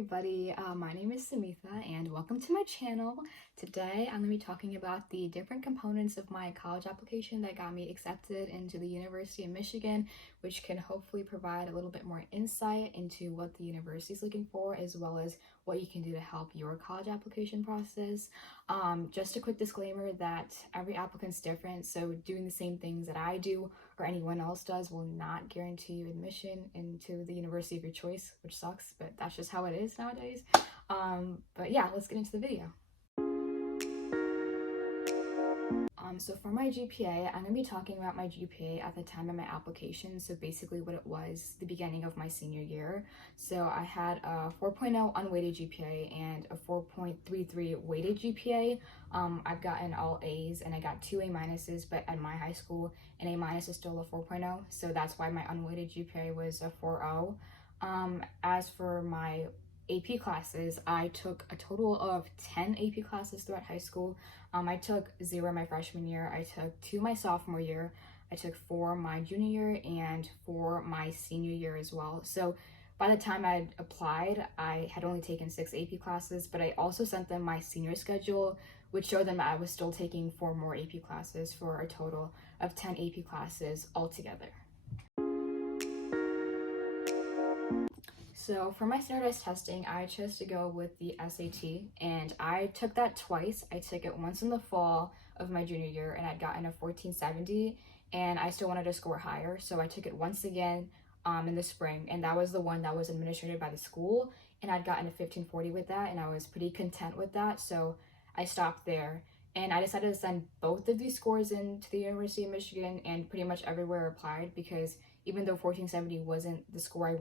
everybody, my name is Samitha and welcome to my channel. Today I'm going to be talking about the different components of my college application that got me accepted into the University of Michigan, which can hopefully provide a little bit more insight into what the university is looking for, as well as what you can do to help your college application process. Just a quick disclaimer that every applicant's different, so doing the same things that I do or anyone else does will not guarantee you admission into the university of your choice, which sucks, but that's just how it is nowadays. But yeah, let's get into the video. So for my GPA, I'm going to be talking about my GPA at the time of my application, so basically what it was the beginning of my senior year. So I had a 4.0 unweighted GPA and a 4.33 weighted GPA. I've gotten all A's and I got 2 A minuses, but at my high school, an A minus is still a 4.0, so that's why my unweighted GPA was a 4.0. As for my AP classes, I took a total of 10 AP classes throughout high school. I took 0 my freshman year, I took 2 my sophomore year, I took 4 my junior year, and 4 my senior year as well. So by the time I applied, I had only taken 6 AP classes, but I also sent them my senior schedule, which showed them that I was still taking 4 more AP classes for a total of 10 AP classes altogether. So for my standardized testing, I chose to go with the SAT, and I took that twice. I took it once in the fall of my junior year, and I'd gotten a 1470, and I still wanted to score higher, so I took it once again in the spring, and that was the one that was administered by the school, and I'd gotten a 1540 with that, and I was pretty content with that, so I stopped there. And I decided to send both of these scores into the University of Michigan and pretty much everywhere I applied, because even though 1470 wasn't the score I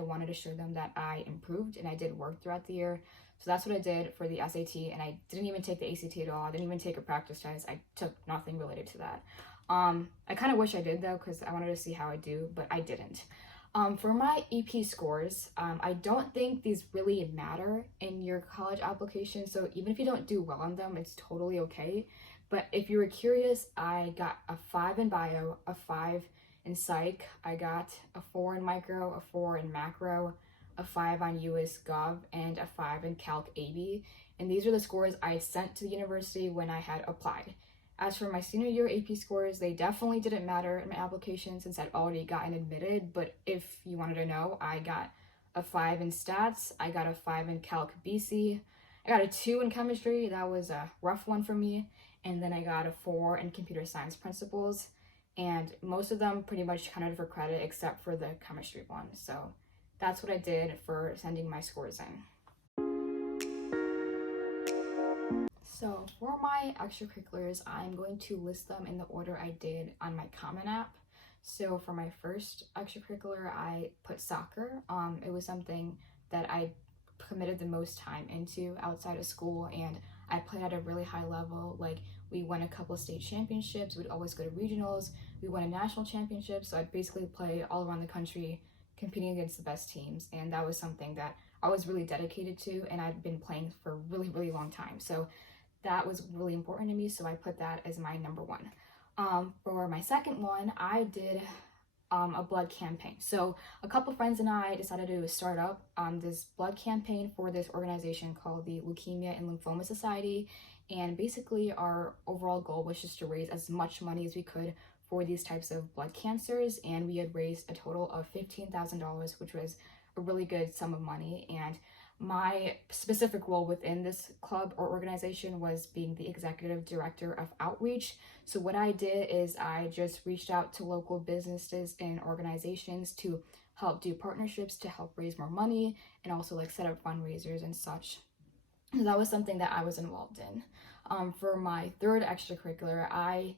wanted to show them that I improved and I did work throughout the year. So that's what I did for the SAT, and I didn't even take the ACT at all. I didn't even take a practice test. I took nothing related to that. I kind of wish I did though, because I wanted to see how I do, but I didn't. For my EP scores, I don't think these really matter in your college application, so even if you don't do well on them, it's totally okay. But if you were curious, I got a 5 in bio, a 5 in psych, I got a 4 in micro, a 4 in macro, a 5 on US Gov, and a 5 in Calc AB, and these are the scores I sent to the university when I had applied. As for my senior year AP scores, they definitely didn't matter in my application since I'd already gotten admitted, but if you wanted to know, I got a 5 in stats, I got a 5 in Calc BC, I got a 2 in chemistry, that was a rough one for me, and then I got a 4 in computer science principles, and most of them pretty much counted for credit except for the chemistry one. So that's what I did for sending my scores in. So for my extracurriculars, I'm going to list them in the order I did on my Common App. So for my first extracurricular, I put soccer. It was something that I committed the most time into outside of school, and I played at a really high level. Like, we won a couple of state championships, we'd always go to regionals, we won a national championship, so I'd basically play all around the country competing against the best teams, and that was something that I was really dedicated to, and I'd been playing for a really long time, so that was really important to me, so I put that as my number one. For my second one, I did a blood campaign. So a couple friends and I decided to start up this blood campaign for this organization called the Leukemia and Lymphoma Society, and basically our overall goal was just to raise as much money as we could for these types of blood cancers, and we had raised a total of $15,000, which was a really good sum of money. And my specific role within this club or organization was being the executive director of outreach. So what I did is I just reached out to local businesses and organizations to help do partnerships to help raise more money, and also like set up fundraisers and such. So that was something that I was involved in. For my third extracurricular, I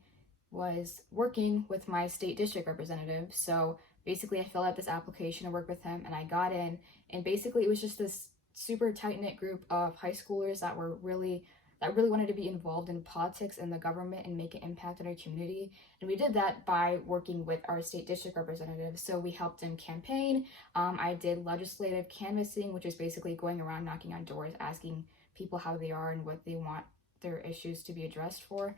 was working with my state district representative. So basically I filled out this application and worked with him, and I got in, and basically it was just this super tight-knit group of high schoolers that really wanted to be involved in politics and the government and make an impact in our community. And we did that by working with our state district representatives. So we helped in campaign. I did legislative canvassing, which is basically going around knocking on doors, asking people how they are and what they want their issues to be addressed for.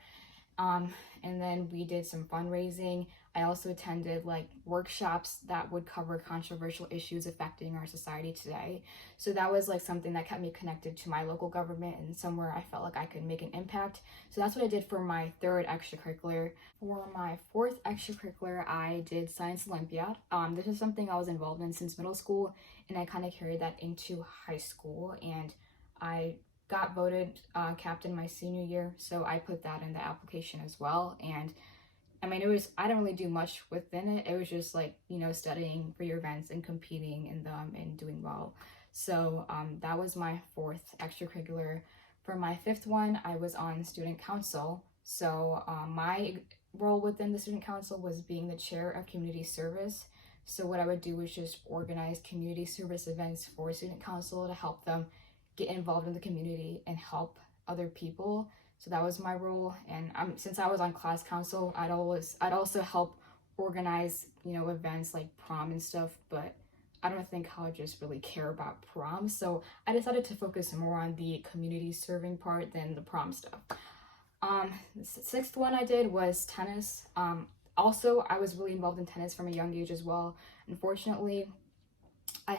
And then we did some fundraising. I also attended like workshops that would cover controversial issues affecting our society today. So that was like something that kept me connected to my local government and somewhere I felt like I could make an impact. So that's what I did for my third extracurricular. For my fourth extracurricular, I did Science Olympiad. This is something I was involved in since middle school, and I kind of carried that into high school, and I got voted captain my senior year, so I put that in the application as well. And I mean, I didn't really do much within it. It was just like, studying for your events and competing in them and doing well. So that was my fourth extracurricular. For my fifth one, I was on student council. So my role within the student council was being the chair of community service. So what I would do was just organize community service events for student council to help them get involved in the community and help other people. So that was my role. And since I was on class council, I'd also help organize, events like prom and stuff, but I don't think colleges really care about prom. So I decided to focus more on the community serving part than the prom stuff. The sixth one I did was tennis. Also, I was really involved in tennis from a young age as well. Unfortunately, I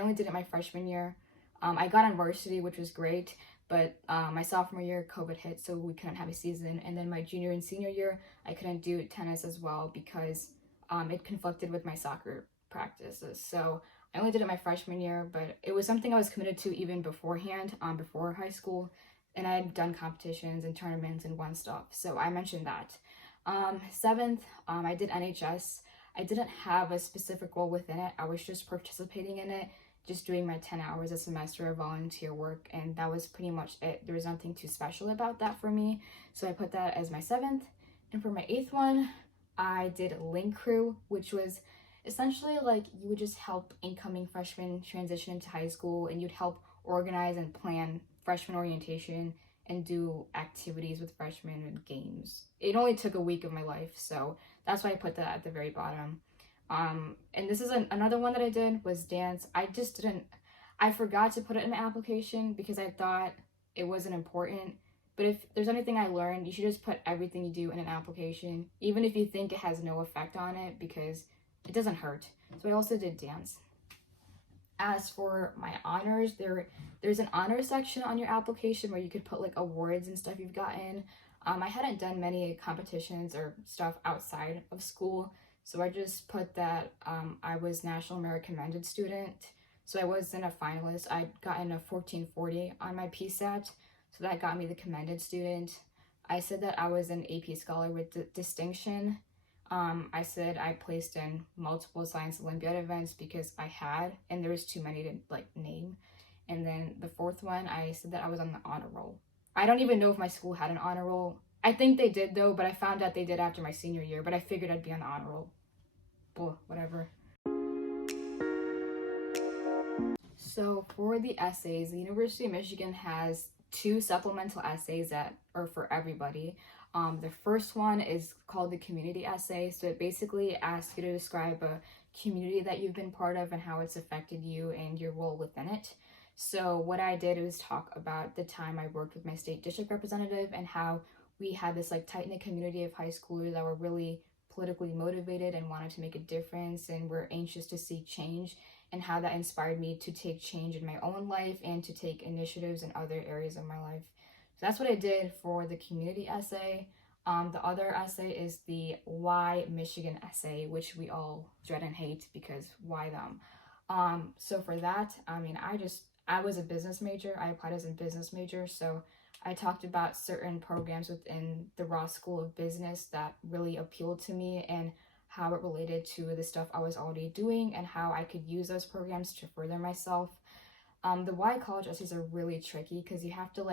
only did it my freshman year. I got on varsity, which was great, but my sophomore year, COVID hit, so we couldn't have a season. And then my junior and senior year, I couldn't do tennis as well because it conflicted with my soccer practices. So I only did it my freshman year, but it was something I was committed to even beforehand, before high school. And I had done competitions and tournaments and won stuff. So I mentioned that. Seventh, I did NHS. I didn't have a specific role within it. I was just participating in it, just doing my 10 hours a semester of volunteer work, and that was pretty much it. There was nothing too special about that for me, so I put that as my seventh. And for my eighth one, I did Link Crew, which was essentially like you would just help incoming freshmen transition into high school, and you'd help organize and plan freshman orientation and do activities with freshmen and games. It only took a week of my life, so that's why I put that at the very bottom. And this is another one that I did was dance. I forgot to put it in my application because I thought it wasn't important. But if there's anything I learned, you should just put everything you do in an application, even if you think it has no effect on it, because it doesn't hurt. So I also did dance. As for my honors, there's an honor section on your application where you could put like awards and stuff you've gotten. I hadn't done many competitions or stuff outside of school, so I just put that I was National Merit Commended Student. So I wasn't a finalist. I'd gotten a 1440 on my PSAT, so that got me the commended student. I said that I was an AP Scholar with distinction. I said I placed in multiple Science Olympiad events because I had, and there was too many to name. And then the fourth one, I said that I was on the honor roll. I don't even know if my school had an honor roll. I think they did though, but I found out they did after my senior year, but I figured I'd be on the honor roll. Well, whatever. So for the essays, the University of Michigan has 2 supplemental essays that are for everybody. The first one is called the community essay. So it basically asks you to describe a community that you've been part of and how it's affected you and your role within it. So what I did was talk about the time I worked with my state district representative and how we had this tight-knit community of high schoolers that were really politically motivated and wanted to make a difference and were anxious to see change, and how that inspired me to take change in my own life and to take initiatives in other areas of my life. So that's what I did for the community essay. The other essay is the Why Michigan essay, which we all dread and hate because why them? So for that, I was a business major. I applied as a business major, so I talked about certain programs within the Ross School of Business that really appealed to me and how it related to the stuff I was already doing and how I could use those programs to further myself. The Why College essays are really tricky because you have to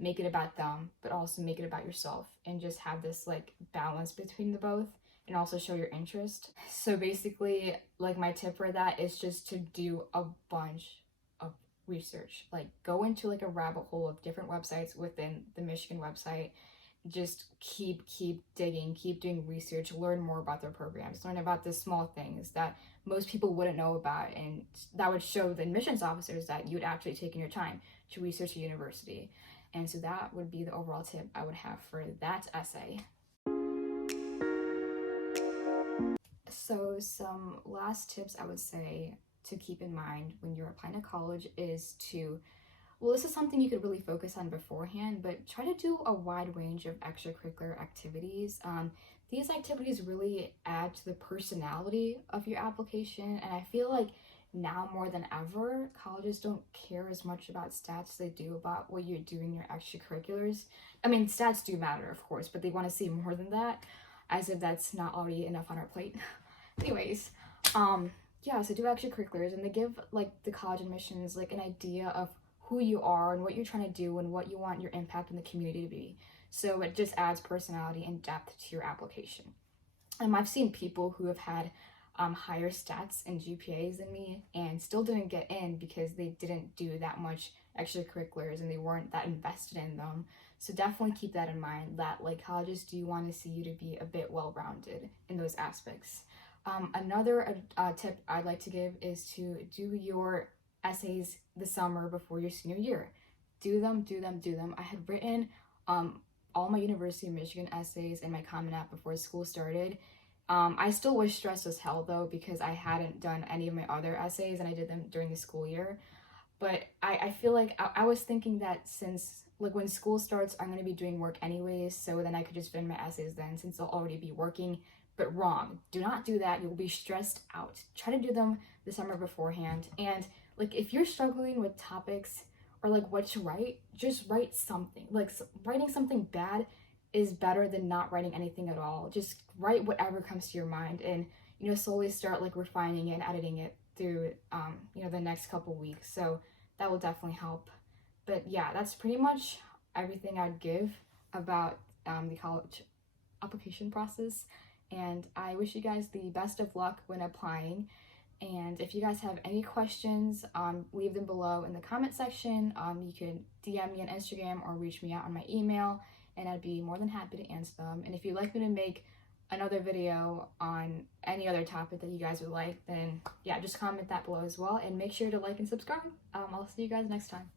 make it about them, but also make it about yourself and just have this balance between the both and also show your interest. So basically, my tip for that is just to do a bunch of research. Go into a rabbit hole of different websites within the Michigan website. Just keep digging, keep doing research, learn more about their programs, learn about the small things that most people wouldn't know about, and that would show the admissions officers that you had actually taken your time to research a university. And so that would be the overall tip I would have for that essay. So some last tips I would say to keep in mind when you're applying to college is to, well, this is something you could really focus on beforehand, but try to do a wide range of extracurricular activities. These activities really add to the personality of your application, and I feel like now more than ever, colleges don't care as much about stats as they do about what you're doing in your extracurriculars. I mean, stats do matter, of course, but they want to see more than that, as if that's not already enough on our plate. Anyways, yeah, so do extracurriculars, and they give like the college admissions like an idea of who you are and what you're trying to do and what you want your impact in the community to be. So it just adds personality and depth to your application. I've seen people who have had higher stats and GPAs than me and still didn't get in because they didn't do that much extracurriculars and they weren't that invested in them. So definitely keep that in mind, that like colleges do want to see you to be a bit well-rounded in those aspects. Another tip I'd like to give is to do your essays the summer before your senior year. Do them. I had written all my University of Michigan essays in my Common App before school started. I still was stressed as hell though because I hadn't done any of my other essays and I did them during the school year. But I feel like I was thinking that since like when school starts, I'm going to be doing work anyways, so then I could just finish my essays then since I'll already be working. But wrong. Do not do that. You'll be stressed out. Try to do them the summer beforehand. And like if you're struggling with topics or like what to write, just write something. Like writing something bad is better than not writing anything at all. Just write whatever comes to your mind and, you know, slowly start like refining it and editing it through, you know, the next couple weeks. So that will definitely help. But yeah, that's pretty much everything I'd give about the college application process. And I wish you guys the best of luck when applying. And if you guys have any questions, leave them below in the comment section. You can DM me on Instagram or reach me out on my email, and I'd be more than happy to answer them. And if you'd like me to make another video on any other topic that you guys would like, then yeah, just comment that below as well. And make sure to like and subscribe. I'll see you guys next time.